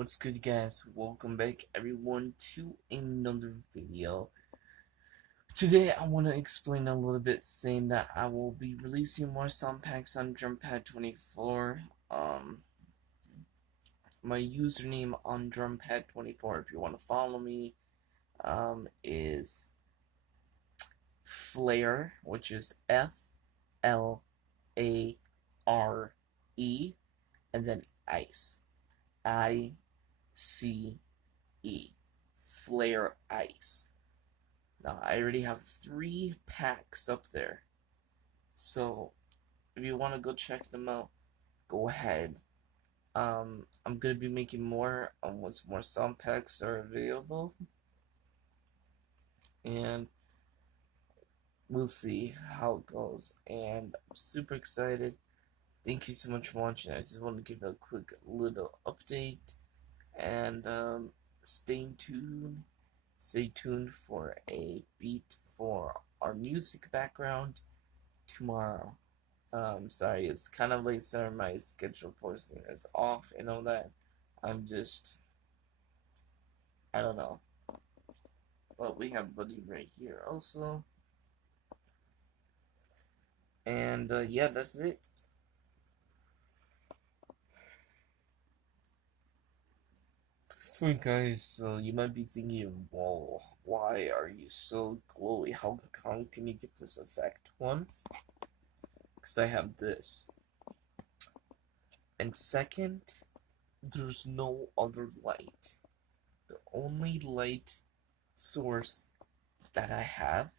What's good, guys? Welcome back everyone to another video. Today I want to explain a little bit, saying that I will be releasing more sound packs on Drumpad 24. My username on Drumpad 24, if you want to follow me, is Flare, which is FLARE, and then Ice, ICE, Flare Ice. Now, I already have 3 packs up there, so if you want to go check them out, go ahead. I'm gonna be making more once more sound packs are available, and we'll see how it goes. And I'm super excited. Thank you so much for watching. I just want to give a quick little update, and stay tuned. Stay tuned for a beat for our music background tomorrow. Sorry, it's kind of late, so my schedule posting is off and all that. I'm just, I don't know. But we have Buddy right here also. And yeah, that's it. So guys, so you might be thinking, whoa, why are you so glowy? How can you get this effect? One, because I have this. And second, there's no other light. The only light source that I have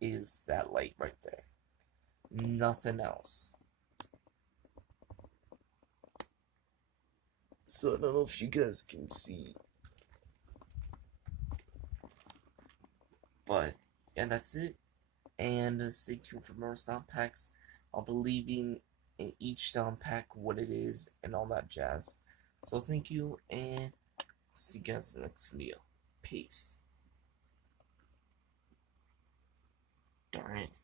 is that light right there. Nothing else. So I don't know if you guys can see. But yeah, that's it. And stay tuned for more sound packs. I'll be leaving in each sound pack what it is and all that jazz. So thank you, and see you guys in the next video. Peace. Darn it.